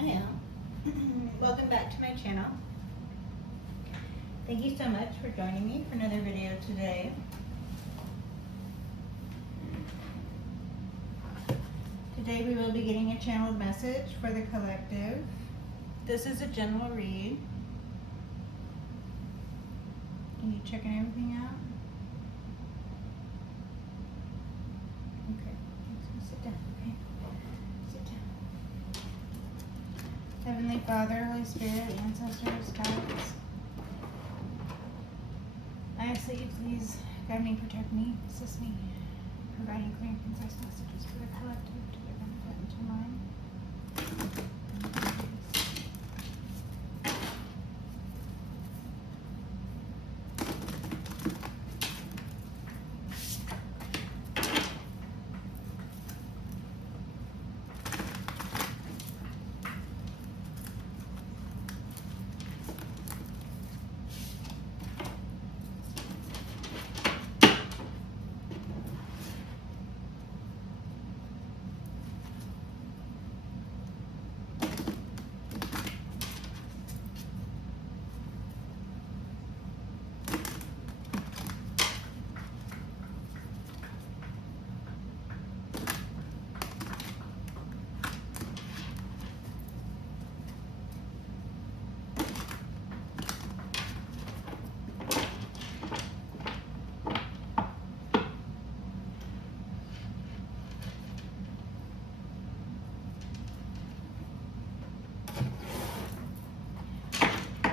I am. Welcome back to my channel. Thank you so much for joining me for another video today. Today we will be getting a channeled message for the collective. This is a general read. Are you checking everything out? Okay, so sit down, okay? Sit down. Heavenly Father, Holy Spirit, ancestors, guides, I ask that you please guide me, protect me, assist me, providing clear and concise messages for the collective to their benefit and to mine.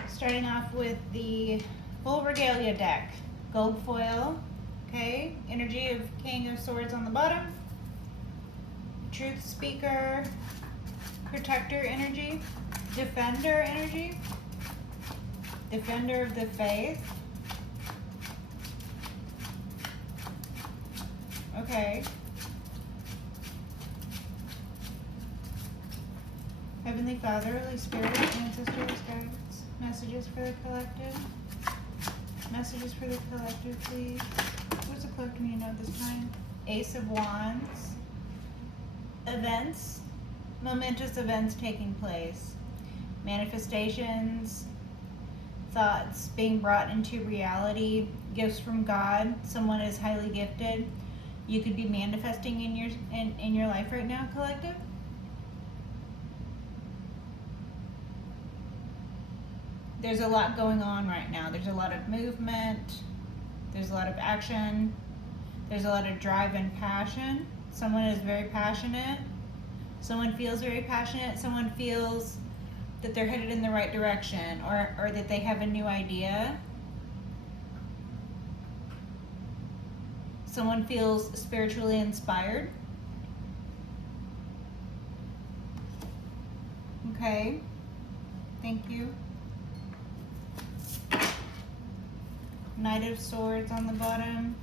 Starting off with the full regalia deck. Gold foil, okay? Energy of King of Swords on the bottom. Truth speaker, protector energy, defender energy, defender of the faith. Okay. Heavenly Father, Holy Spirit, ancestors, guides, messages for the collective. Messages for the collective, please. What does the collective need to know this time? Ace of Wands. Events. Momentous events taking place. Manifestations. Thoughts being brought into reality. Gifts from God. Someone is highly gifted. You could be manifesting in your life right now, collective. There's a lot going on right now. There's a lot of movement. There's a lot of action. There's a lot of drive and passion. Someone is very passionate. Someone feels very passionate. Someone feels that they're headed in the right direction, or that they have a new idea. Someone feels spiritually inspired. Okay. Thank you. Knight of Swords on the bottom.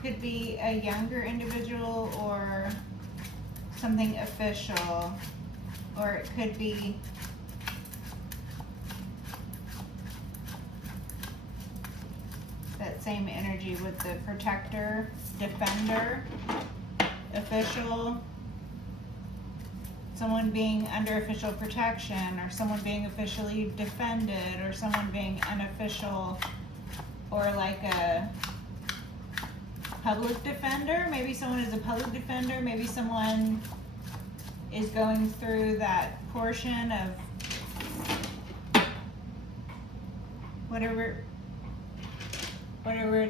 Could be a younger individual or something official. Or it could be that same energy with the protector, defender, official. Someone being under official protection, or someone being officially defended, or someone being unofficial, or like a public defender. Maybe someone is a public defender. Maybe someone is going through that portion of whatever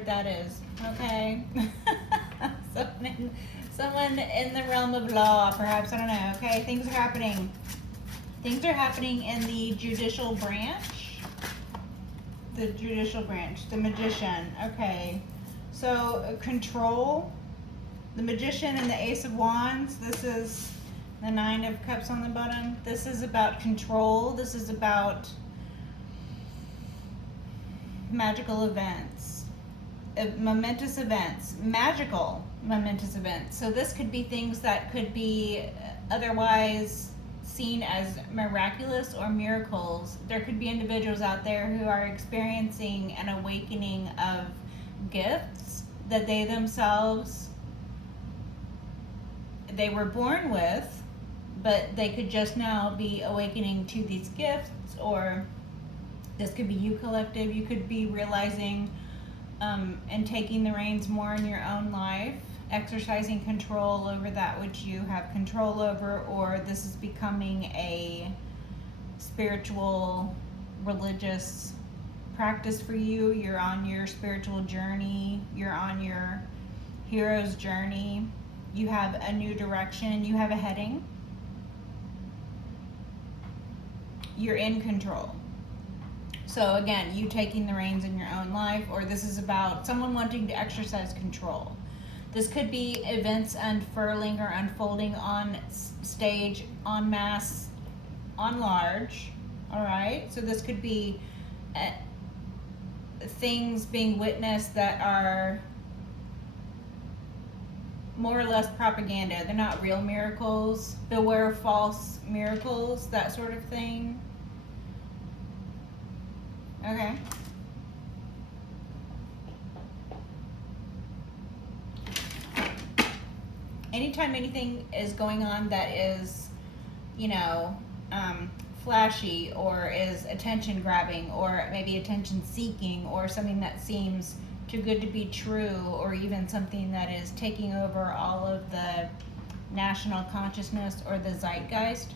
that is. Okay. Someone in the realm of law, perhaps. I don't know. Okay, things are happening. Things are happening in the judicial branch. The judicial branch. The magician. Okay. So, control. The magician and the Ace of Wands. This is the Nine of Cups on the bottom. This is about control. This is about magical events. Momentous events. Magical momentous events. So this could be things that could be otherwise seen as miraculous or miracles. There could be individuals out there who are experiencing an awakening of gifts that they themselves, they were born with, but they could just now be awakening to these gifts, or this could be you, collective. You could be realizing and taking the reins more in your own life, exercising control over that which you have control over, or this is becoming a spiritual, religious practice for you. You're on your spiritual journey, you're on your hero's journey, you have a new direction, you have a heading, you're in control. So again, you taking the reins in your own life, or this is about someone wanting to exercise control. This could be events unfurling or unfolding on stage, en masse, on large. All right, so this could be things being witnessed that are more or less propaganda. They're not real miracles. Beware false miracles, that sort of thing. Okay. Anytime anything is going on that is, flashy, or is attention grabbing, or maybe attention seeking, or something that seems too good to be true, or even something that is taking over all of the national consciousness or the zeitgeist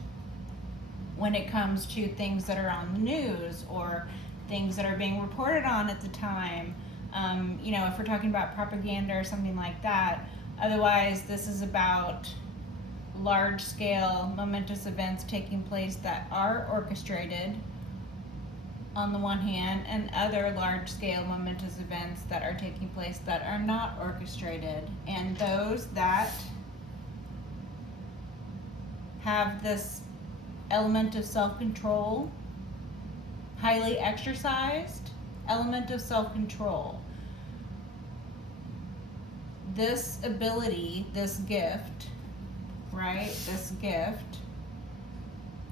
when it comes to things that are on the news or things that are being reported on at the time. If we're talking about propaganda or something like that. Otherwise, this is about large-scale, momentous events taking place that are orchestrated on the one hand, and other large-scale, momentous events that are taking place that are not orchestrated. And those that have this element of self-control, highly exercised element of self-control, this ability, this gift, right? This gift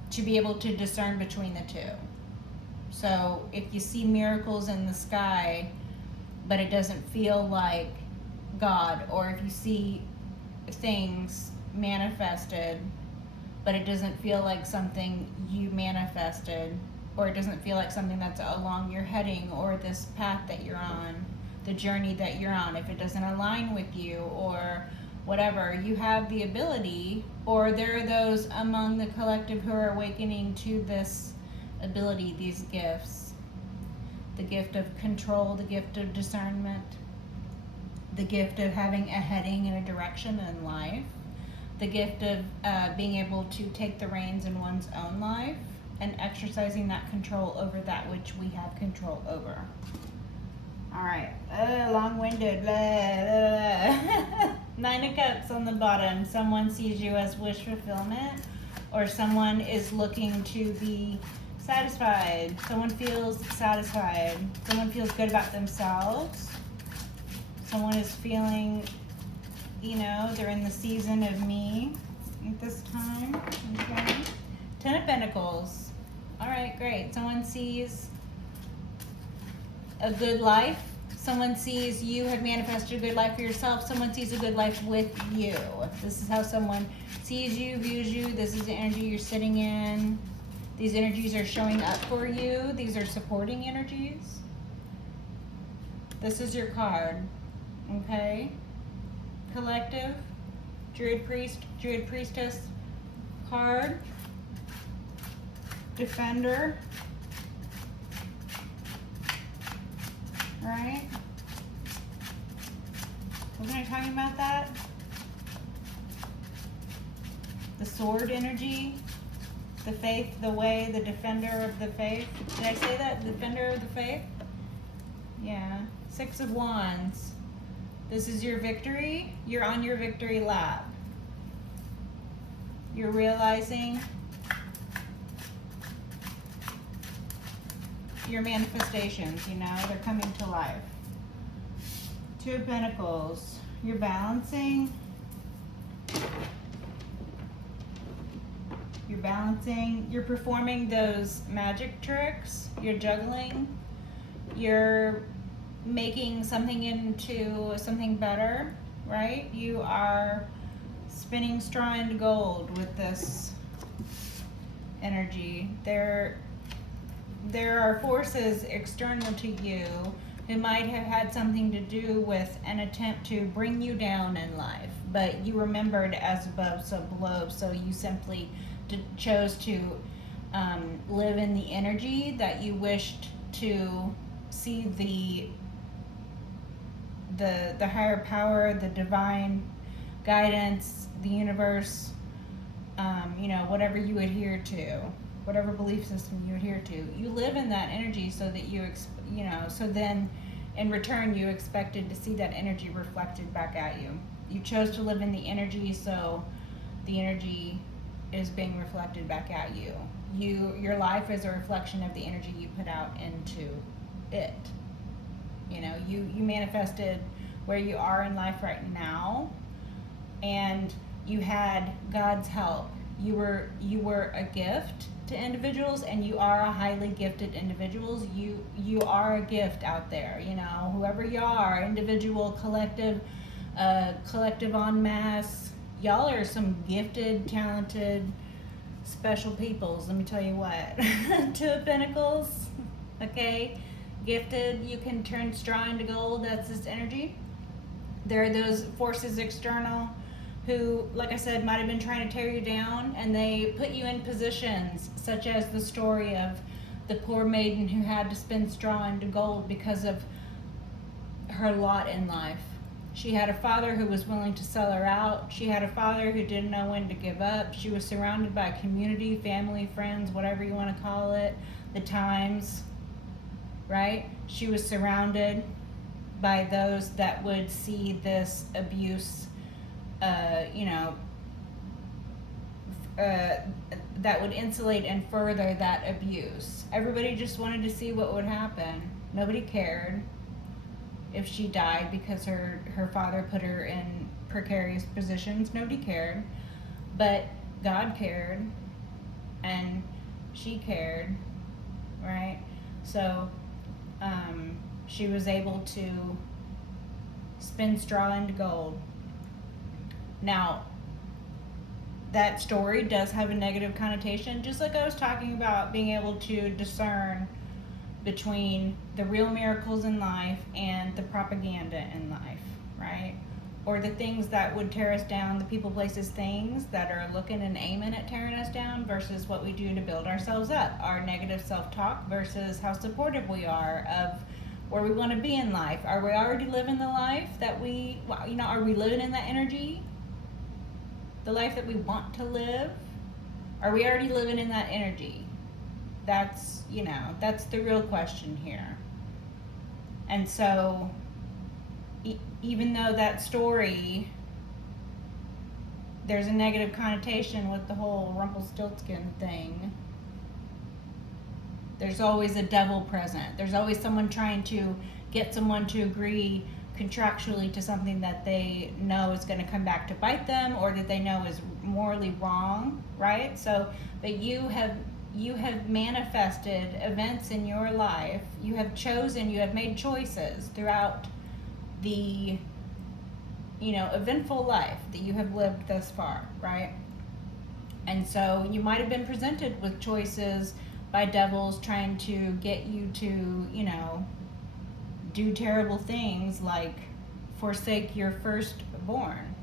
to be able to discern between the two. So if you see miracles in the sky, but it doesn't feel like God, or if you see things manifested, but it doesn't feel like something you manifested, or it doesn't feel like something that's along your heading, or this path that you're on, the journey that you're on, if it doesn't align with you, or whatever, you have the ability, or there are those among the collective who are awakening to this ability, these gifts. The gift of control, the gift of discernment, the gift of having a heading and a direction in life, the gift of being able to take the reins in one's own life and exercising that control over that which we have control over. All right, long-winded, blah, blah, blah. 9 of Cups on the bottom. Someone sees you as wish fulfillment, or someone is looking to be satisfied. Someone feels satisfied. Someone feels good about themselves. Someone is feeling, they're in the season of me at this time. Okay. 10 of Pentacles. All right, great. Someone sees a good life. Someone sees you have manifested a good life for yourself. Someone sees a good life with you. This is how someone sees you, views you. This is the energy you're sitting in. These energies are showing up for you. These are supporting energies. This is your card. Okay? Collective, Druid Priest, Druid Priestess card, Defender. Right? Wasn't I talking about that? The sword energy, the faith, the way, the defender of the faith. Did I say that? Defender of the faith? Yeah. 6 of Wands. This is your victory. You're on your victory lap. You're realizing your manifestations, they're coming to life. 2 of Pentacles. You're balancing. You're balancing. You're performing those magic tricks. You're juggling. You're making something into something better, right? You are spinning straw into gold with this energy. There are forces external to you who might have had something to do with an attempt to bring you down in life, but you remembered as above, so below, so you simply chose to live in the energy that you wished to see the higher power, the divine guidance, the universe, whatever you adhere to, whatever belief system you adhere to. You live in that energy so that so then in return you expected to see that energy reflected back at you. You chose to live in the energy, so the energy is being reflected back at you. Your life is a reflection of the energy you put out into it. You manifested where you are in life right now, and you had God's help. You were a gift to individuals, and you are a highly gifted individuals. You are a gift out there. Whoever you are, individual, collective, collective en masse. Y'all are some gifted, talented, special peoples. Let me tell you what. Two of Pentacles. Okay. Gifted, you can turn straw into gold. That's this energy. There are those forces external who, like I said, might have been trying to tear you down, and they put you in positions such as the story of the poor maiden who had to spin straw into gold because of her lot in life. She had a father who was willing to sell her out. She had a father who didn't know when to give up. She was surrounded by community, family, friends, whatever you want to call it, the times, right? She was surrounded by those that would see this abuse, that would insulate and further that abuse. Everybody just wanted to see what would happen. Nobody cared if she died because her father put her in precarious positions. Nobody cared. But God cared, and she cared, right? So she was able to spin straw into gold. Now, that story does have a negative connotation, just like I was talking about being able to discern between the real miracles in life and the propaganda in life, right? Or the things that would tear us down, the people, places, things that are looking and aiming at tearing us down versus what we do to build ourselves up. Our negative self-talk versus how supportive we are of where we want to be in life. Are we already living the life that are we living in that energy? The life that we want to live? Are we already living in that energy? That's the real question here. And so, even though that story, there's a negative connotation with the whole Rumpelstiltskin thing, there's always a devil present. There's always someone trying to get someone to agree contractually to something that they know is going to come back to bite them, or that they know is morally wrong, right? So, but you have manifested events in your life. You have made choices throughout the eventful life that you have lived thus far, right? And so you might have been presented with choices by devils trying to get you to do terrible things like forsake your firstborn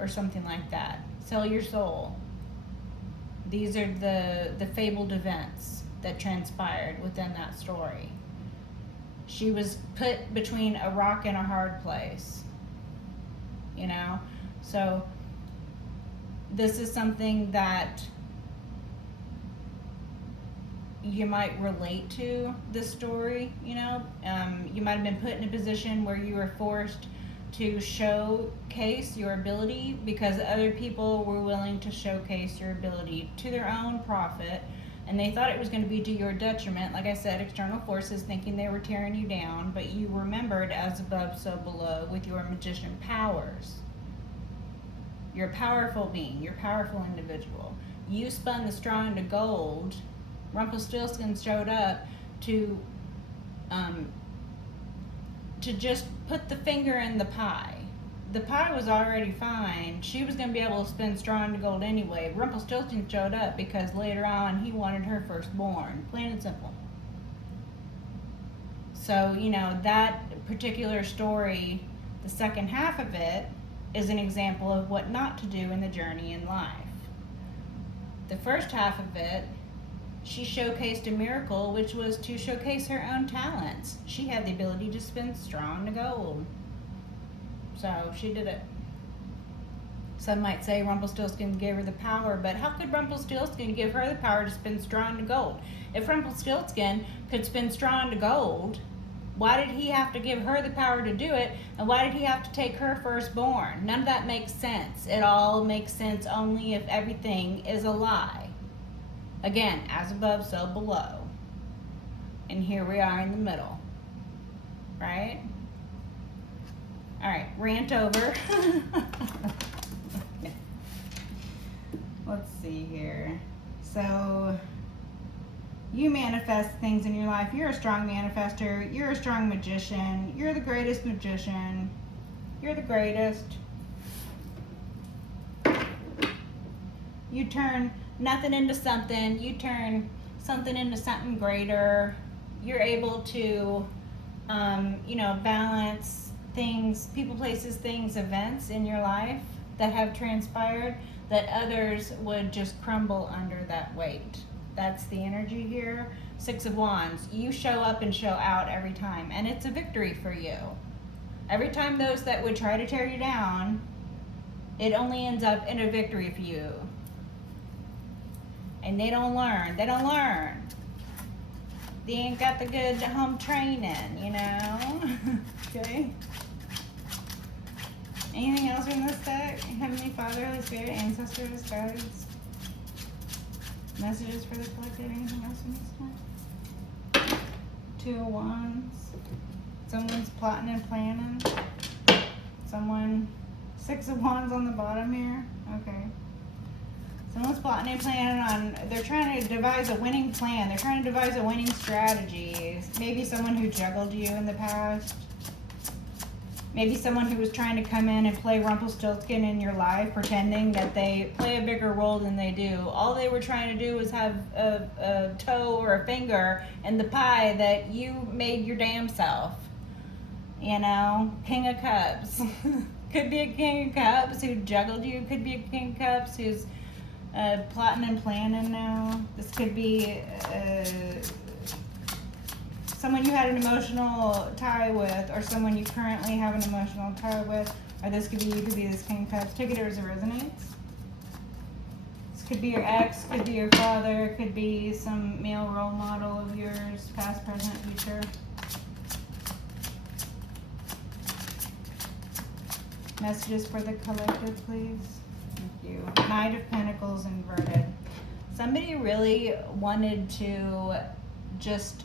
or something like that, sell your soul. These are the fabled events that transpired within that story. She was put between a rock and a hard place, so this is something that you might relate to this story. You might have been put in a position where you were forced to showcase your ability because other people were willing to showcase your ability to their own profit, and they thought it was going to be to your detriment. Like I said, external forces thinking they were tearing you down, but you remembered as above, so below with your magician powers. You're a powerful being. You're a powerful individual. You spun the straw into gold. Rumpelstiltskin showed up to just put the finger in the pie, the pie was already fine. She was going to be able to spin straw into gold anyway. Rumpelstiltskin showed up because later on he wanted her firstborn. Plain and simple. So, you know, that particular story, the second half of it, is an example of what not to do in the journey in life. The first half of it, she showcased a miracle, which was to showcase her own talents. She had the ability to spin straw into gold. So she did it. Some might say Rumpelstiltskin gave her the power, but how could Rumpelstiltskin give her the power to spin straw into gold? If Rumpelstiltskin could spin straw into gold, why did he have to give her the power to do it? And why did he have to take her firstborn? None of that makes sense. It all makes sense only if everything is a lie. Again, as above, so below. And here we are in the middle. Right? Alright, rant over. Let's see here. So, you manifest things in your life. You're a strong manifester. You're a strong magician. You're the greatest magician. You're the greatest. You turn nothing into something. You turn something into something greater. You're able to, balance things, people, places, things, events in your life that have transpired that others would just crumble under that weight. That's the energy here. Six of Wands. You show up and show out every time, and it's a victory for you. Every time those that would try to tear you down, it only ends up in a victory for you. And they don't learn. They don't learn. They ain't got the good home training, you know? Okay. Anything else in this deck? Heavenly Father, Holy Spirit, ancestors, guides, messages for the collective. Anything else in this deck? Two of Wands. Someone's plotting and planning. Six of Wands on the bottom here. Okay. Someone's plotting and planning on, they're trying to devise a winning plan. They're trying to devise a winning strategy. Maybe someone who juggled you in the past. Maybe someone who was trying to come in and play Rumpelstiltskin in your life, pretending that they play a bigger role than they do. All they were trying to do was have a toe or a finger in the pie that you made your damn self. You know, King of Cups. Could be a King of Cups who juggled you. Could be a King of Cups who's plotting and planning now. This could be someone you had an emotional tie with, or someone you currently have an emotional tie with, or this could be you, could be this King of Cups. Take it as it resonates. This could be your ex, could be your father, could be some male role model of yours, past, present, future. Messages for the collective, please. Thank you. Knight of Pentacles inverted. Somebody really wanted to just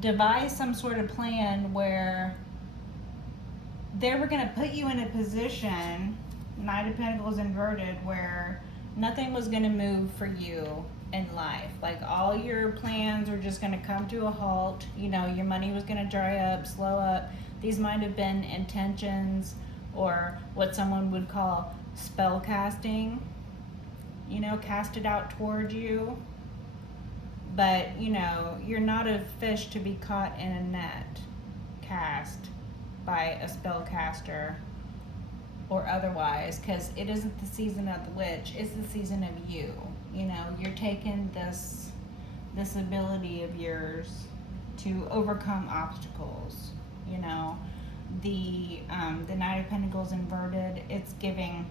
devise some sort of plan where they were going to put you in a position, Knight of Pentacles inverted, where nothing was going to move for you in life. Like all your plans were just going to come to a halt. You know, your money was going to dry up, slow up. These might have been intentions or what someone would call spell casting, you know, cast it out toward you. But, you know, you're not a fish to be caught in a net cast by a spellcaster or otherwise, because it isn't the season of the witch, it's the season of you. You know, you're taking this ability of yours to overcome obstacles. You know, the Knight of Pentacles inverted, it's giving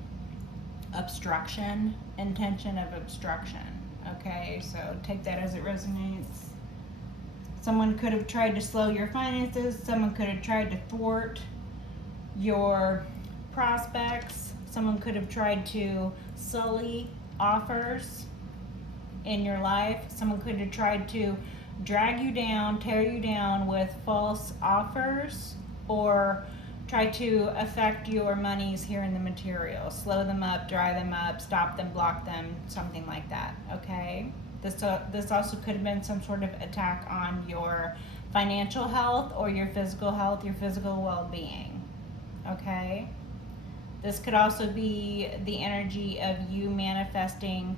obstruction, intention of obstruction. Okay, so take that as it resonates. Someone could have tried to slow your finances. Someone could have tried to thwart your prospects. Someone could have tried to sully offers in your life. Someone could have tried to drag you down, tear you down with false offers, or try to affect your monies here in the material. Slow them up, dry them up, stop them, block them, something like that, okay? This also could have been some sort of attack on your financial health or your physical health, your physical well-being, okay? This could also be the energy of you manifesting,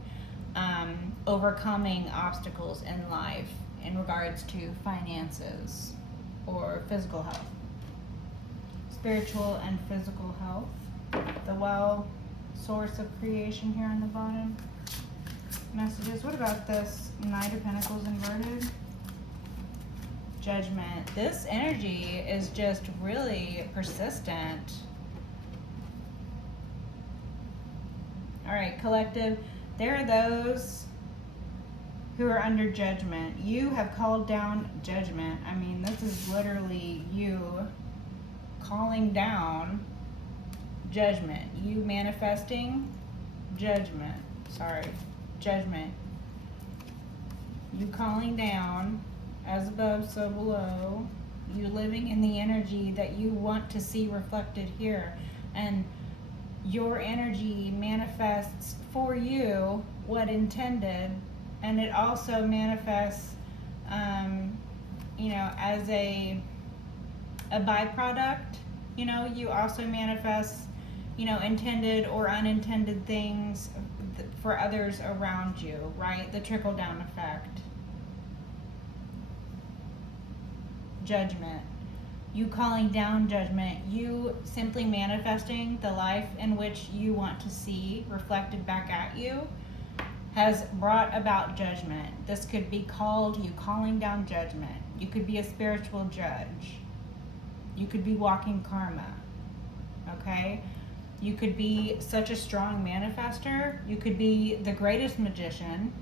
overcoming obstacles in life in regards to finances or physical health. Spiritual and physical health. The well source of creation here on the bottom. Messages. What about this Knight of Pentacles inverted? Judgment. This energy is just really persistent. All right, collective. There are those who are under judgment. You have called down judgment. I mean, this is literally you calling down judgment. You manifesting judgment. Sorry, judgment. You calling down, as above, so below. You living in the energy that you want to see reflected here. And your energy manifests for you what intended, and it also manifests, as a byproduct. You also manifest, intended or unintended things for others around you, right? The trickle down effect. Judgment. You calling down judgment, you simply manifesting the life in which you want to see reflected back at you, has brought about judgment. This could be called you calling down judgment. You could be a spiritual judge. You could be walking karma, okay? You could be such a strong manifester. You could be the greatest magician.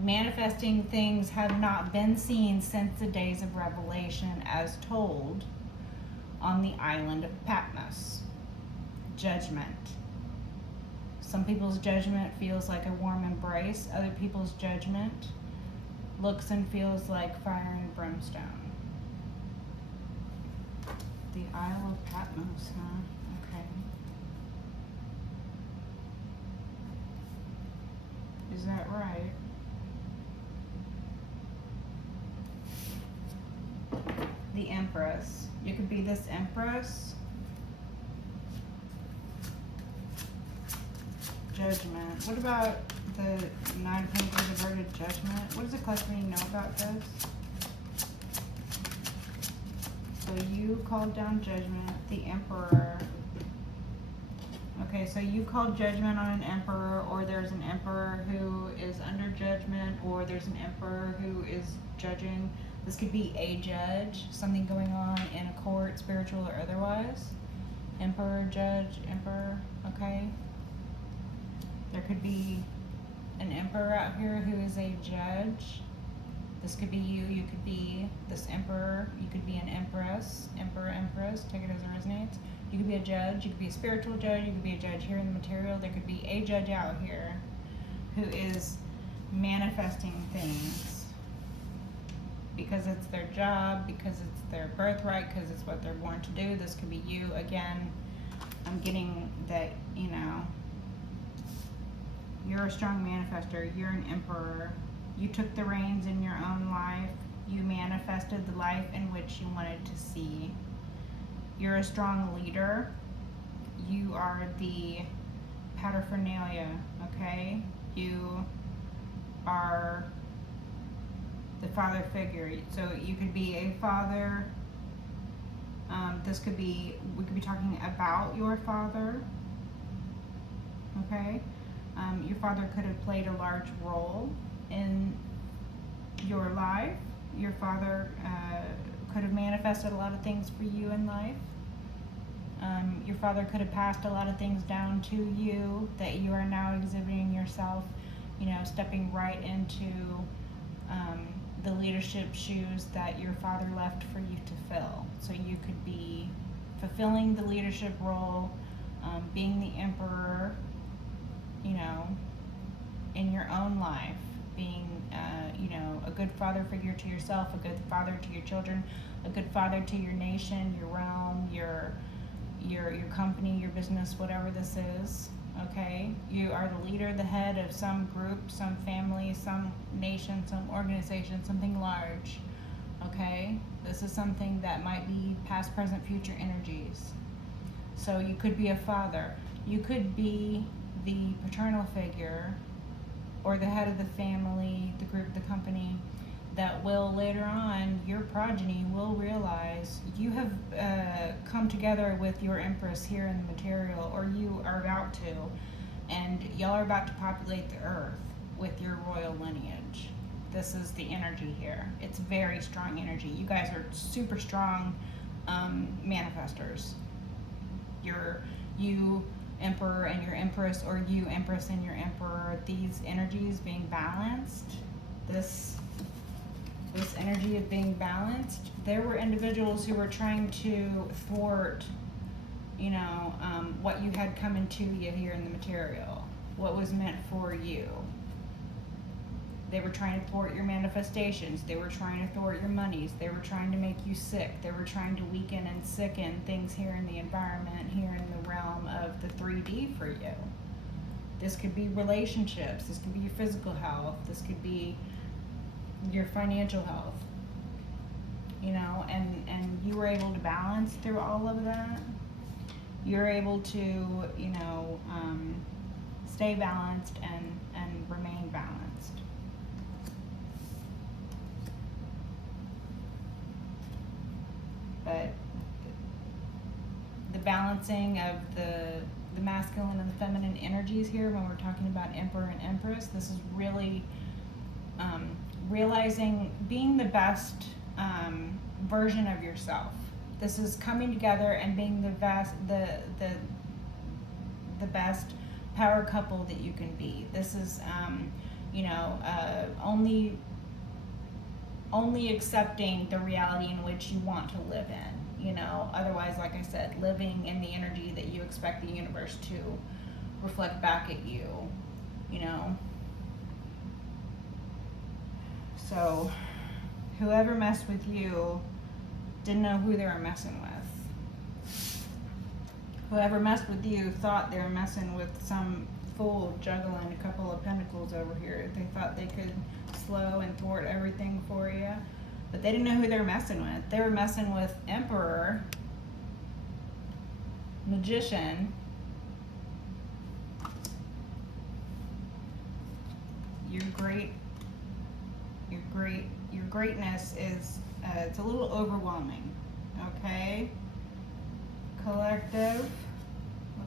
Manifesting things have not been seen since the days of Revelation as told on the island of Patmos. Judgment. Some people's judgment feels like a warm embrace. Other people's judgment looks and feels like fire and brimstone. The Isle of Patmos, huh? Okay. Is that right? The Empress. You could be this Empress. Judgment. What about the Nine of Pentacles inverted Judgment? What does the collective meaning know about this? So you called down judgment. The Emperor. Okay, so you called judgment on an emperor, or there's an emperor who is under judgment, or there's an emperor who is judging. This could be a judge, something going on in a court, spiritual or otherwise. Emperor, judge, emperor, okay? There could be an emperor out here who is a judge. This could be you. You could be this emperor. You could be an empress, emperor, empress. Take it as it resonates. You could be a judge. You could be a spiritual judge. You could be a judge here in the material. There could be a judge out here who is manifesting things because it's their job, because it's their birthright, because it's what they're born to do. This could be you. Again, I'm getting that, you're a strong manifester. You're an emperor. You took the reins in your own life. You manifested the life in which you wanted to see. You're a strong leader. You are the paraphernalia, okay? You are the father figure. So you could be a father. We could be talking about your father, okay? Your father could have played a large role in your life. Your father could have manifested a lot of things for you in life. Your father could have passed a lot of things down to you that you are now exhibiting yourself, stepping right into the leadership shoes that your father left for you to fill. So you could be fulfilling the leadership role, being the emperor, in your own life, being, a good father figure to yourself, a good father to your children, a good father to your nation, your realm, your company, your business, whatever this is, okay? You are the leader, the head of some group, some family, some nation, some organization, something large, okay? This is something that might be past, present, future energies. So you could be a father. You could be the paternal figure or the head of the family, the group, the company, that will later on, your progeny will realize you have come together with your empress here in the material, or you are about to, and y'all are about to populate the earth with your royal lineage. This is the energy here. It's very strong energy. You guys are super strong manifestors. You emperor and your empress, or you empress and your emperor, these energies being balanced, this energy of being balanced, there were individuals who were trying to thwart, what you had coming to you here in the material, what was meant for you. They were trying to thwart your manifestations. They were trying to thwart your monies. They were trying to make you sick. They were trying to weaken and sicken things here in the environment, here in the realm of the 3D for you. This could be relationships. This could be your physical health. This could be your financial health. And you were able to balance through all of that. You're able to, stay balanced and remain balanced. But the balancing of the masculine and the feminine energies here, when we're talking about emperor and empress, this is really realizing being the best version of yourself. This is coming together and being the best power couple that you can be. This is only accepting the reality in which you want to live in. Otherwise, like I said, living in the energy that you expect the universe to reflect back at you. So whoever messed with you didn't know who they were messing with. Whoever messed with you thought they were messing with some fool juggling a couple of pentacles over here. They thought they could slow and thwart everything for you, but they didn't know who they were messing with. They were messing with Emperor, Magician, your greatness is it's a little overwhelming. Okay, collective.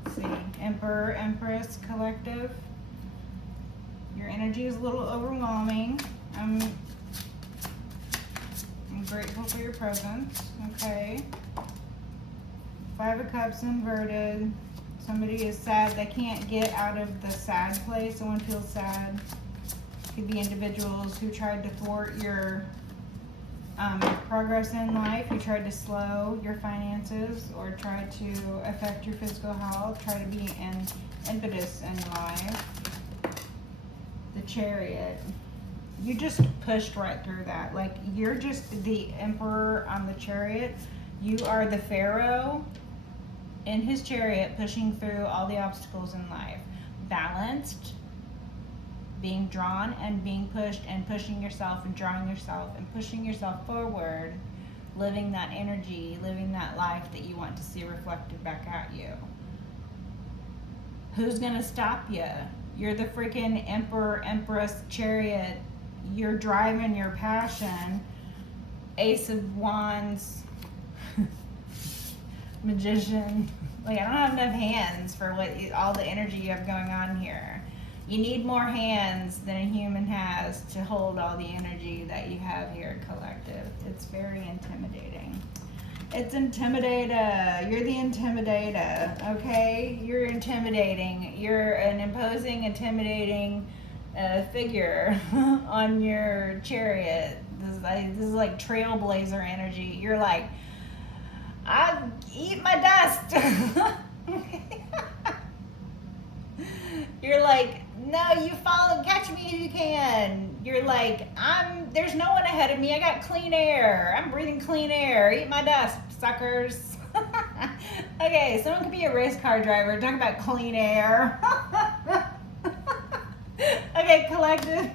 Let's see, Emperor, Empress, collective. Your energy is a little overwhelming. I'm grateful for your presence. Okay. 5 of Cups inverted. Somebody is sad. They can't get out of the sad place. Someone feels sad. Could be individuals who tried to thwart your progress in life, who tried to slow your finances, or tried to affect your physical health, try to be an impetus in life. The Chariot. You just pushed right through that. Like, you're just the Emperor on the Chariot. You are the Pharaoh in his chariot, pushing through all the obstacles in life. Balanced, being drawn and being pushed, and pushing yourself and drawing yourself and pushing yourself forward, living that energy, living that life that you want to see reflected back at you. Who's gonna stop you? You're the freaking Emperor, Empress, Chariot. You're driving your passion. Ace of Wands, Magician. Like, I don't have enough hands for all the energy you have going on here. You need more hands than a human has to hold all the energy that you have here, collective. It's very intimidating. It's Intimidator. You're the Intimidator, okay? You're intimidating. You're an imposing, intimidating figure on your chariot. This is like trailblazer energy. You're like, I eat my dust. You're like, no, you follow, catch me if you can. You're like, there's no one ahead of me. I got clean air. I'm breathing clean air. Eat my dust, suckers. Okay, someone could be a race car driver. Talk about clean air. Okay, collective.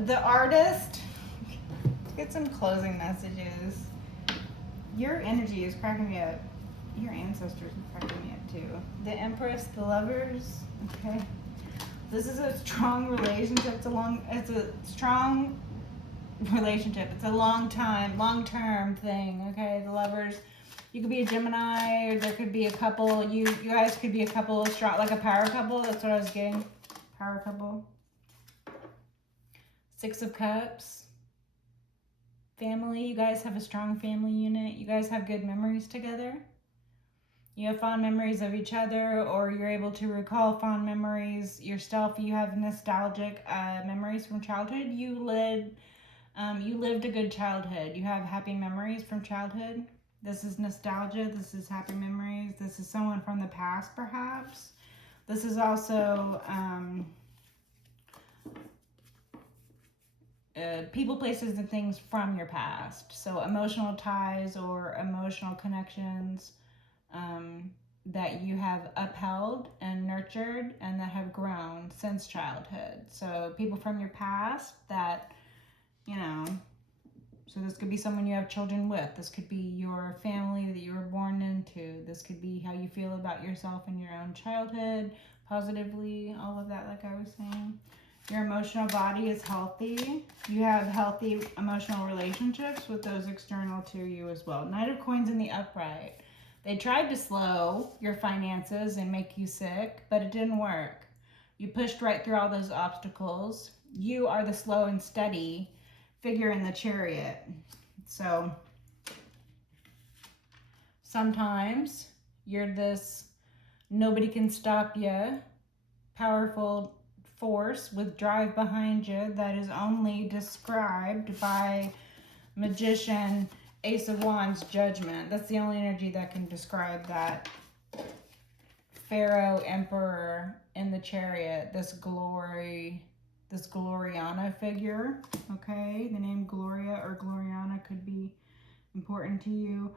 The Artist. Let's get some closing messages. Your energy is cracking me up. Your ancestors are cracking me up too. The Empress, the Lovers. Okay. This is a strong relationship. It's a strong relationship. It's a long term thing. Okay. The Lovers. You could be a Gemini, or there could be a couple. You guys could be a couple, strong, like a power couple. That's what I was getting. Power couple. Six of Cups. Family. You guys have a strong family unit. You guys have good memories together. You have fond memories of each other, or you're able to recall fond memories yourself. You have nostalgic memories from childhood. You lived a good childhood. You have happy memories from childhood. This is nostalgia. This is happy memories. This is someone from the past, perhaps. This is also people, places, and things from your past. So emotional ties or emotional connections that you have upheld and nurtured and that have grown since childhood. So people from your past that, you know, so this could be someone you have children with. This could be your family that you were born into. This could be how you feel about yourself in your own childhood, positively, all of that, like I was saying. Your emotional body is healthy. You have healthy emotional relationships with those external to you as well. Knight of Coins in the upright. They tried to slow your finances and make you sick, but it didn't work. You pushed right through all those obstacles. You are the slow and steady figure in the Chariot. So sometimes you're this nobody can stop you, powerful force with drive behind you that is only described by Magician, Ace of Wands, Judgment. That's the only energy that can describe that. Pharaoh, Emperor in the Chariot, this Gloriana figure, okay? The name Gloria or Gloriana could be important to you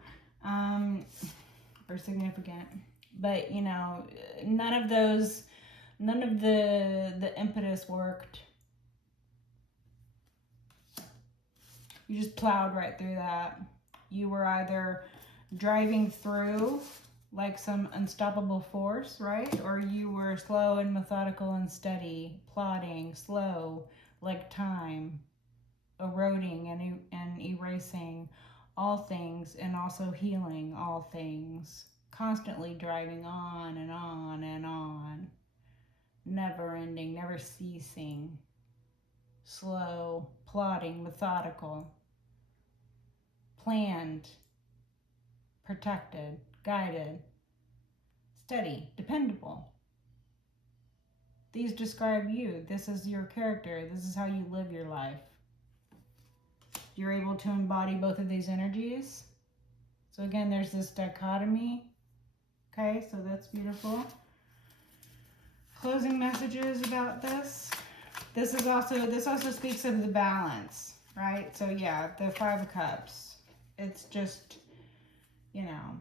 or significant. But, you know, none of the impetus worked. You just plowed right through that. You were either driving through like some unstoppable force, right? Or you were slow and methodical and steady, plodding, slow, like time, eroding and erasing all things, and also healing all things, constantly driving on and on and on, never ending, never ceasing, slow, plodding, methodical, planned, protected, guided, steady, dependable. These describe you. This is your character. This is how you live your life. You're able to embody both of these energies. So again, there's this dichotomy. Okay, so that's beautiful. Closing messages about this. This also speaks of the balance, right? So yeah, the Five of Cups. It's just, you know,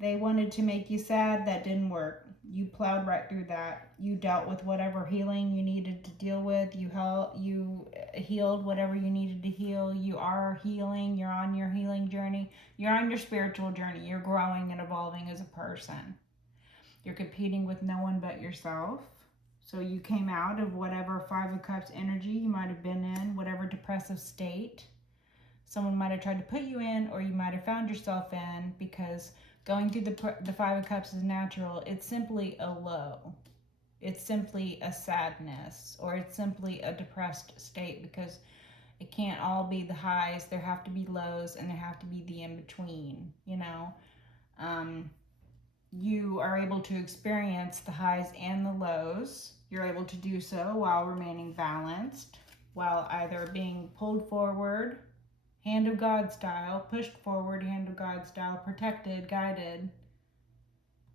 they wanted to make you sad. That didn't work. You plowed right through that. You dealt with whatever healing you needed to deal with. You healed whatever you needed to heal. You are healing. You're on your healing journey. You're on your spiritual journey. You're growing and evolving as a person. You're competing with no one but yourself. So you came out of whatever Five of Cups energy you might have been in, whatever depressive state someone might have tried to put you in, or you might have found yourself in, because going through the Five of Cups is natural. It's simply a low. It's simply a sadness, or it's simply a depressed state, because it can't all be the highs. There have to be lows, and there have to be the in-between, you know. You are able to experience the highs and the lows. You're able to do so while remaining balanced, while either being pulled forward, hand of God style, pushed forward, hand of God style, protected, guided,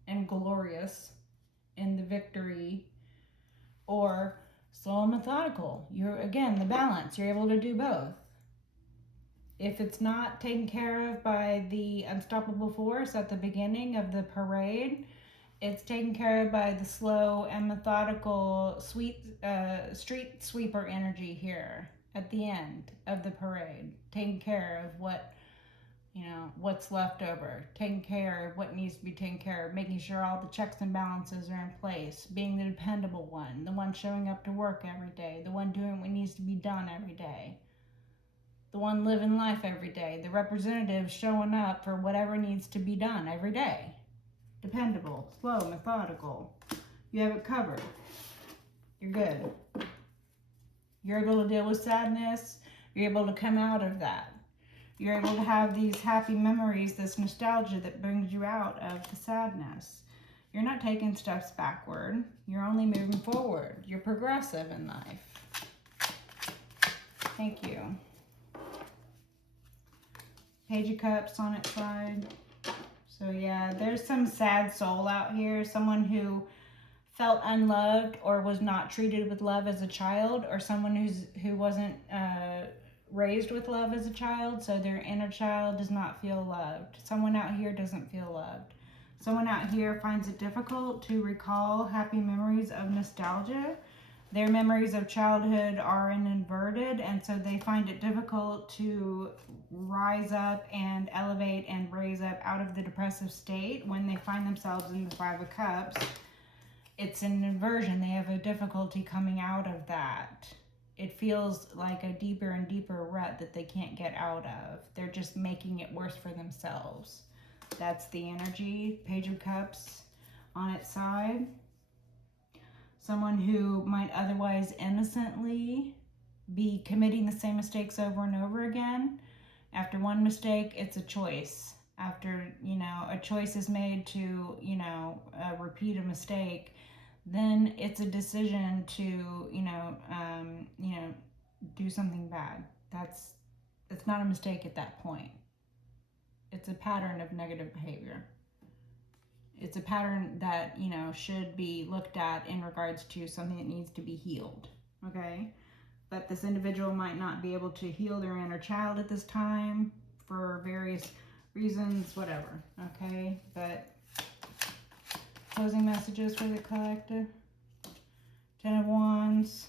and glorious in the victory, or slow and methodical. You're, again, the balance. You're able to do both. If it's not taken care of by the unstoppable force at the beginning of the parade, it's taken care of by the slow and methodical street sweeper energy here at the end of the parade, taking care of what You know, what's left over, taking care of what needs to be taken care of, making sure all the checks and balances are in place, being the dependable one, the one showing up to work every day, the one doing what needs to be done every day, the one living life every day, the representative showing up for whatever needs to be done every day. Dependable, slow, methodical. You have it covered. You're good. You're able to deal with sadness. You're able to come out of that. You're able to have these happy memories, this nostalgia that brings you out of the sadness. You're not taking steps backward. You're only moving forward. You're progressive in life. Thank you. Page of Cups on its side. So yeah, there's some sad soul out here. Someone who felt unloved or was not treated with love as a child, or someone who wasn't raised with love as a child, so their inner child does not feel loved. Someone out here doesn't feel loved. Someone out here finds it difficult to recall happy memories of nostalgia. Their memories of childhood are inverted, and so they find it difficult to rise up and elevate and raise up out of the depressive state when they find themselves in the Five of Cups. It's an inversion. They have a difficulty coming out of that. It feels like a deeper and deeper rut that they can't get out of. They're just making it worse for themselves. That's the energy. Page of Cups on its side. Someone who might otherwise innocently be committing the same mistakes over and over again. After one mistake, it's a choice. After, a choice is made to, repeat a mistake, then it's a decision to, do something bad. It's not a mistake at that point. It's a pattern of negative behavior. It's a pattern that, should be looked at in regards to something that needs to be healed. Okay? But this individual might not be able to heal their inner child at this time for various reasons, whatever. Okay? But closing messages for the collective. 10 of Wands.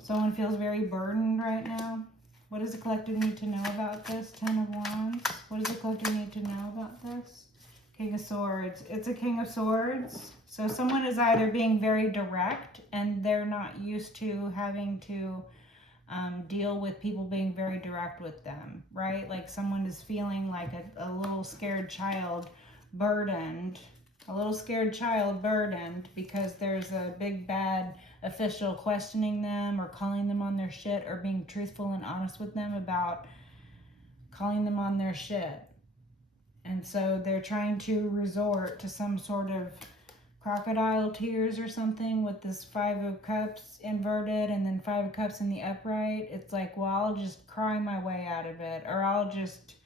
Someone feels very burdened right now. What does the collective need to know about this? 10 of Wands. What does the collective need to know about this? King of Swords. It's a King of Swords. So someone is either being very direct and they're not used to having to deal with people being very direct with them, right? Like someone is feeling like a little scared child burdened. A little scared child burdened because there's a big bad official questioning them or calling them on their shit, or being truthful and honest with them about calling them on their shit. And so they're trying to resort to some sort of crocodile tears or something with this Five of Cups inverted and then Five of Cups in the upright. It's like, well, I'll just cry my way out of it, or I'll just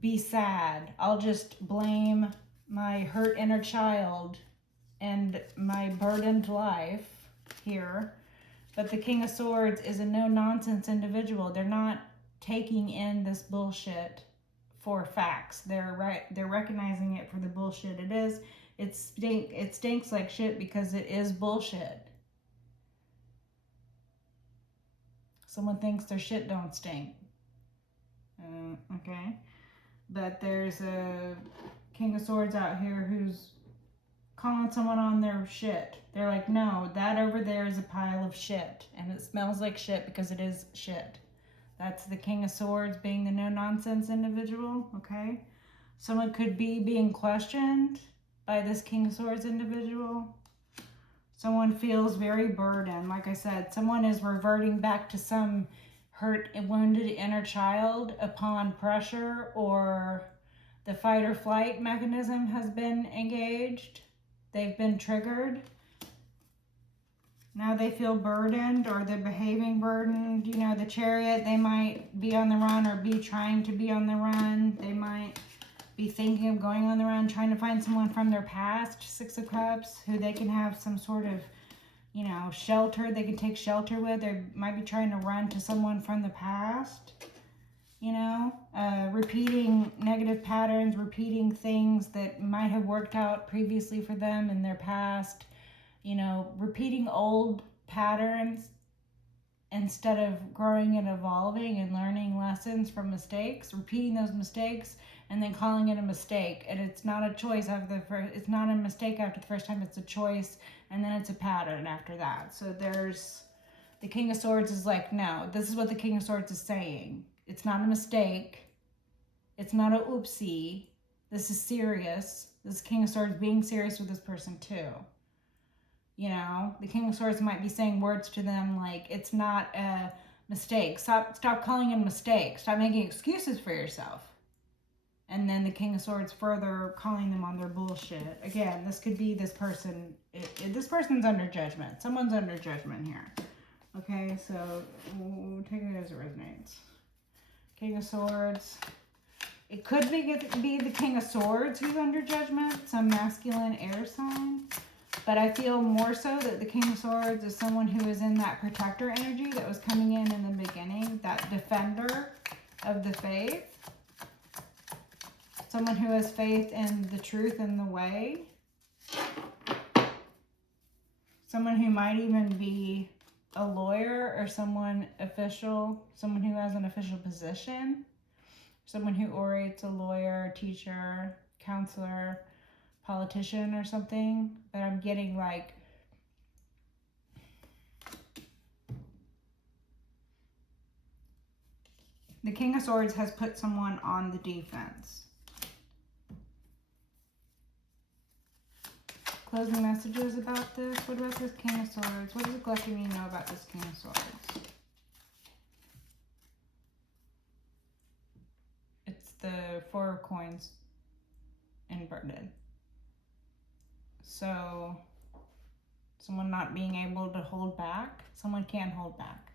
be sad. I'll just blame my hurt inner child and my burdened life here. But the King of Swords is a no-nonsense individual. They're not taking in this bullshit for facts. They're recognizing it for the bullshit it is. It stinks like shit because it is bullshit. Someone thinks their shit don't stink. Okay. But there's a King of Swords out here who's calling someone on their shit. They're like, no, that over there is a pile of shit. And it smells like shit because it is shit. That's the King of Swords being the no-nonsense individual, okay? Someone could be being questioned by this King of Swords individual. Someone feels very burdened. Like I said, someone is reverting back to some hurt and wounded inner child upon pressure, or the fight or flight mechanism has been engaged. They've been triggered. Now they feel burdened, or they're behaving burdened. The Chariot, they might be on the run or be trying to be on the run. They might be thinking of going on the run, trying to find someone from their past, Six of Cups, who they can have some sort of, shelter. They can take shelter with. They might be trying to run to someone from the past. Repeating negative patterns, repeating things that might have worked out previously for them in their past. Repeating old patterns instead of growing and evolving and learning lessons from mistakes, repeating those mistakes and then calling it a mistake. And it's not a choice after the first, it's not a mistake after the first time, it's a choice, and then it's a pattern after that. So there's the King of Swords is like, no, this is what the King of Swords is saying. It's not a mistake. It's not a oopsie. This is serious. This King of Swords being serious with this person too. You know, the King of Swords might be saying words to them like, it's not a mistake. Stop calling it a mistake. Stop making excuses for yourself. And then the King of Swords further calling them on their bullshit. Again, this could be this person. This person's under judgment. Someone's under judgment here. Okay, so we'll take it as it resonates. King of Swords. It could be the King of Swords who's under judgment. Some masculine air sign. But I feel more so that the King of Swords is someone who is in that protector energy that was coming in the beginning. That defender of the faith. Someone who has faith in the truth and the way. Someone who might even be a lawyer or someone official. Someone who has an official position. Someone who orates, a lawyer, teacher, counselor, politician or something. But I'm getting like the King of Swords has put someone on the defense. Closing messages about this. What about this King of Swords? What does the collective need to know about this King of Swords? It's the Four of Coins inverted. So, someone not being able to hold back. Someone can hold back.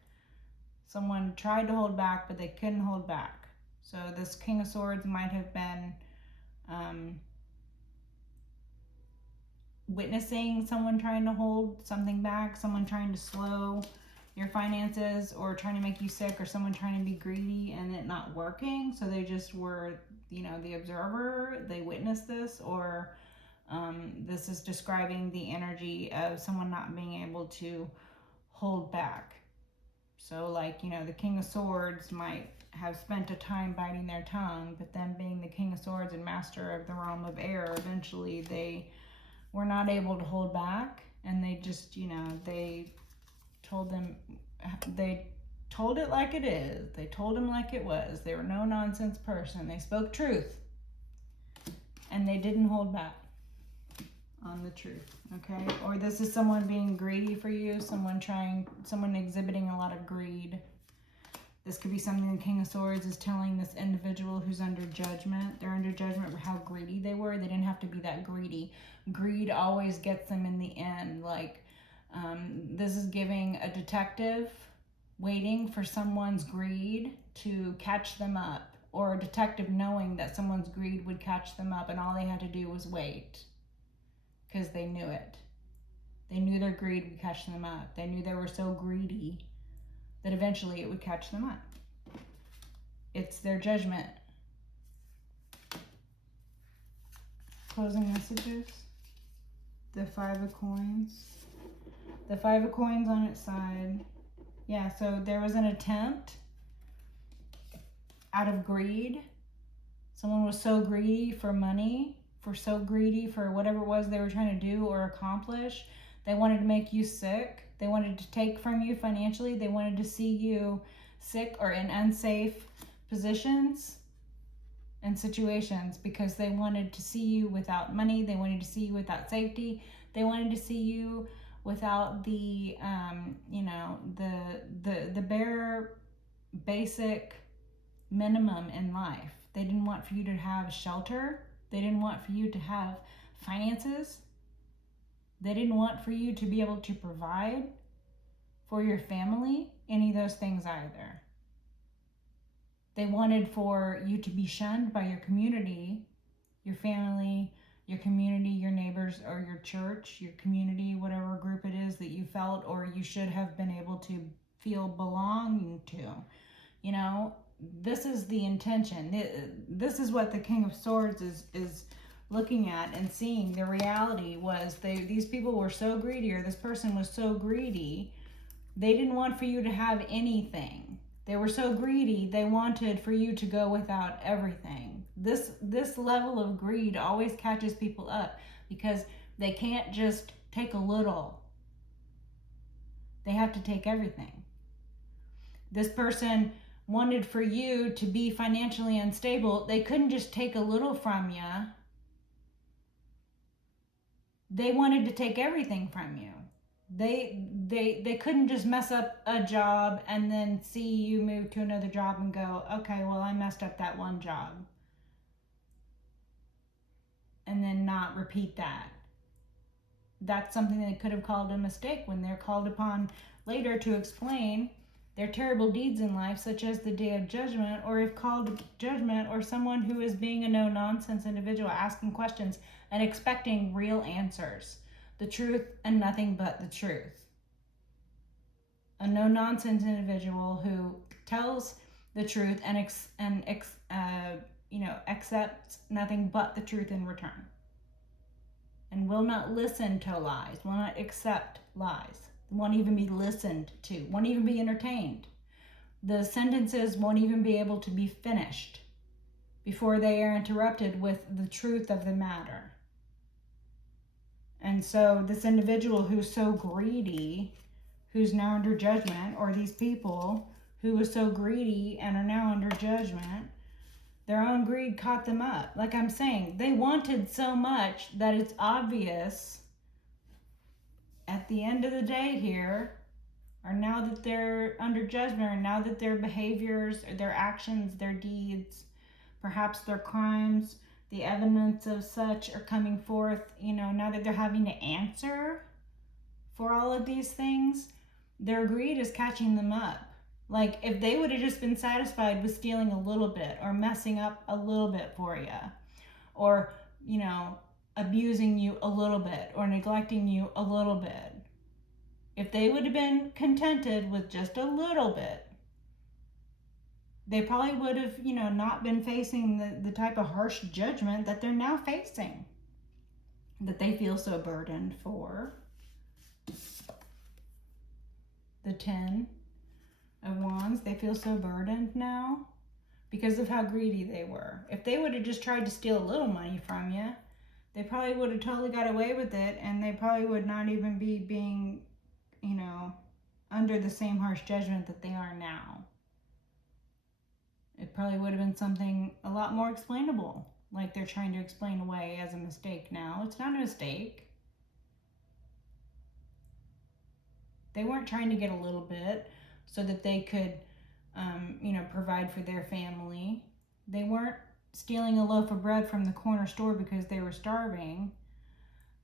Someone tried to hold back, but they couldn't hold back. So this King of Swords might have been witnessing someone trying to hold something back, someone trying to slow your finances or trying to make you sick, or someone trying to be greedy and it not working. So they just were, you know, the observer. They witnessed this, or this is describing the energy of someone not being able to hold back. So like, you know, the King of Swords might have spent a time biting their tongue, but then being the King of Swords and master of the realm of air, eventually they were not able to hold back, and they just, you know, they told it like it is. They told him like it was. They were no nonsense person. They spoke truth, and they didn't hold back on the truth. Okay, or this is someone being greedy for you, someone exhibiting a lot of greed. This could be something the King of Swords is telling this individual who's under judgment. They're under judgment for how greedy they were. They didn't have to be that greedy. Greed always gets them in the end. Like, this is giving a detective waiting for someone's greed to catch them up, or a detective knowing that someone's greed would catch them up, and all they had to do was wait, because they knew it. They knew their greed would catch them up. They knew they were so greedy that eventually it would catch them up. It's their judgment. Closing messages. The Five of Coins. The Five of Coins on its side. Yeah, so there was an attempt out of greed. Someone was so greedy for money, so greedy for whatever it was they were trying to do or accomplish. They wanted to make you sick. They wanted to take from you financially. They wanted to see you sick or in unsafe positions and situations, because they wanted to see you without money. They wanted to see you without safety. They wanted to see you without the, you know, the bare basic minimum in life. They didn't want for you to have shelter. They didn't want for you to have finances. They didn't want for you to be able to provide for your family, any of those things either. They wanted for you to be shunned by your community, your family, your community, your neighbors, or your church, your community, whatever group it is that you felt or you should have been able to feel belonging to. You know, this is the intention. This is what the King of Swords is looking at and seeing. The reality was these people were so greedy, or this person was so greedy They didn't want for you to have anything. They were so greedy, they wanted for you to go without everything. This level of greed always catches people up because they can't just take a little. They have to take everything. This person wanted for you to be financially unstable. They couldn't just take a little from you. They wanted to take everything from you. They couldn't just mess up a job and then see you move to another job and go, okay, well, I messed up that one job. And then not repeat that. That's something they could have called a mistake when they're called upon later to explain their terrible deeds in life, such as the day of judgment, or if called judgment, or someone who is being a no-nonsense individual asking questions and expecting real answers, the truth and nothing but the truth. A no-nonsense individual who tells the truth and accepts nothing but the truth in return, and will not listen to lies, will not accept lies, won't even be listened to, won't even be entertained. The sentences won't even be able to be finished before they are interrupted with the truth of the matter. And so this individual who's so greedy, who's now under judgment, or these people who were so greedy and are now under judgment, their own greed caught them up. Like I'm saying, they wanted so much that it's obvious at the end of the day here, or now that they're under judgment, or now that their behaviors, or their actions, their deeds, perhaps their crimes, the evidence of such are coming forth, now that they're having to answer for all of these things, their greed is catching them up. Like if they would have just been satisfied with stealing a little bit or messing up a little bit for you, or, abusing you a little bit or neglecting you a little bit, if they would have been contented with just a little bit, they probably would have, not been facing the type of harsh judgment that they're now facing, that they feel so burdened for. The 10 of Wands, they feel so burdened now because of how greedy they were. If they would have just tried to steal a little money from you, they probably would have totally got away with it, and they probably would not even be being, under the same harsh judgment that they are now. It probably would have been something a lot more explainable, like they're trying to explain away as a mistake now. It's not a mistake. They weren't trying to get a little bit so that they could, provide for their family. They weren't stealing a loaf of bread from the corner store because they were starving.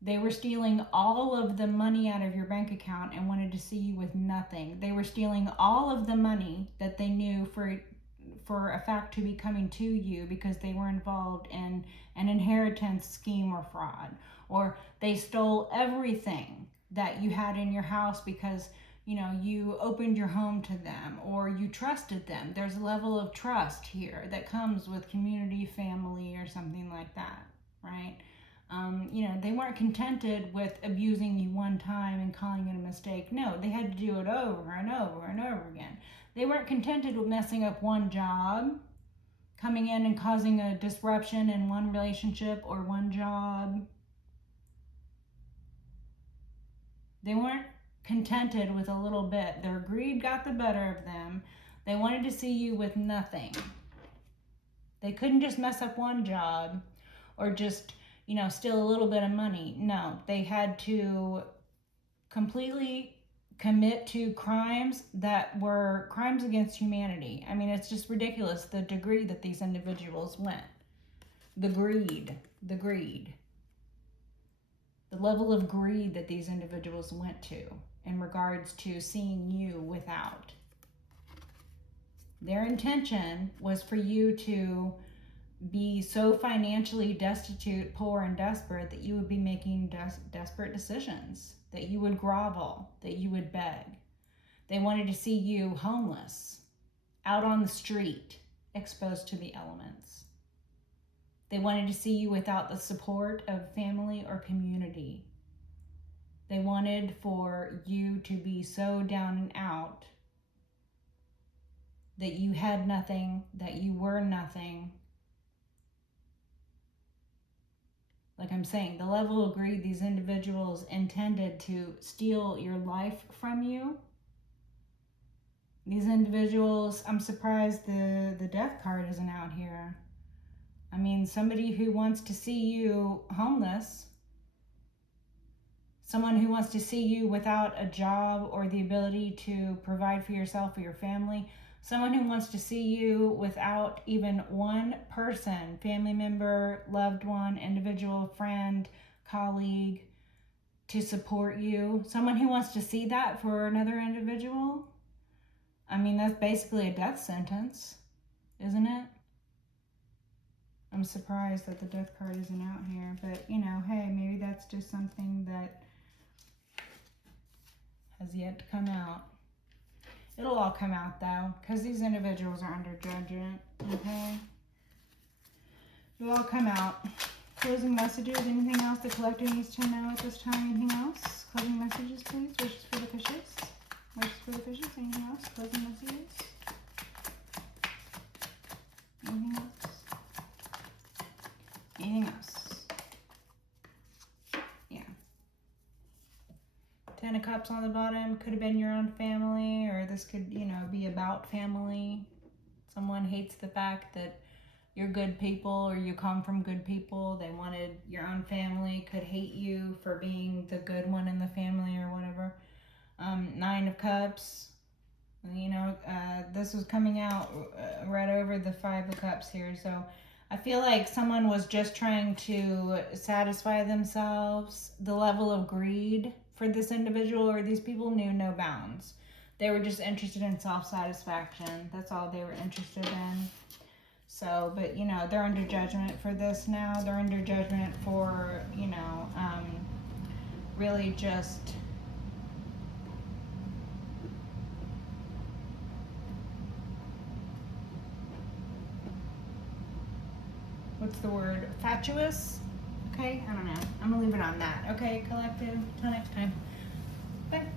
They were stealing all of the money out of your bank account and wanted to see you with nothing. They were stealing all of the money that they knew for a fact to be coming to you because they were involved in an inheritance scheme or fraud. Or they stole everything that you had in your house because you opened your home to them or you trusted them. There's a level of trust here that comes with community, family, or something like that, right? They weren't contented with abusing you one time and calling it a mistake. No, they had to do it over and over and over again. They weren't contented with messing up one job, coming in and causing a disruption in one relationship or one job. They weren't contented with a little bit. Their greed got the better of them. They wanted to see you with nothing. They couldn't just mess up one job or just, steal a little bit of money. No, they had to completely commit to crimes that were crimes against humanity. I mean, it's just ridiculous the degree that these individuals went. The greed. The level of greed that these individuals went to in regards to seeing you without. Their intention was for you to be so financially destitute, poor, and desperate that you would be making desperate decisions, that you would grovel, that you would beg. They wanted to see you homeless, out on the street, exposed to the elements. They wanted to see you without the support of family or community. They wanted for you to be so down and out that you had nothing, that you were nothing. Like I'm saying, the level of greed, these individuals intended to steal your life from you. These individuals, I'm surprised the death card isn't out here. I mean, somebody who wants to see you homeless, someone who wants to see you without a job or the ability to provide for yourself or your family, someone who wants to see you without even one person, family member, loved one, individual, friend, colleague, to support you, someone who wants to see that for another individual. I mean, that's basically a death sentence, isn't it? I'm surprised that the death card isn't out here, but you know, hey, maybe that's just something that has yet to come out. It'll all come out though, because these individuals are under judgment, okay? It'll all come out. Closing messages, anything else the collector needs to know at this time? Anything else? Closing messages, please. Wishes for the fishes. Wishes for the fishes. Anything else? Closing messages. Anything else? Anything else? Yeah. 10 of Cups on the bottom. Could have been your own family, or this could, you know, be about family. Someone hates the fact that you're good people or you come from good people. They wanted your own family, could hate you for being the good one in the family or whatever. 9 of Cups. You know, this was coming out right over the 5 of Cups here. So I feel like someone was just trying to satisfy themselves. The level of greed for this individual or these people knew no bounds. They were just interested in self-satisfaction. That's all they were interested in. So, but you know, they're under judgment for this now. They're under judgment for, you know, really just what's the word? Fatuous? Okay, I don't know. I'm gonna leave it on that. Okay, collective. Till next time. Bye.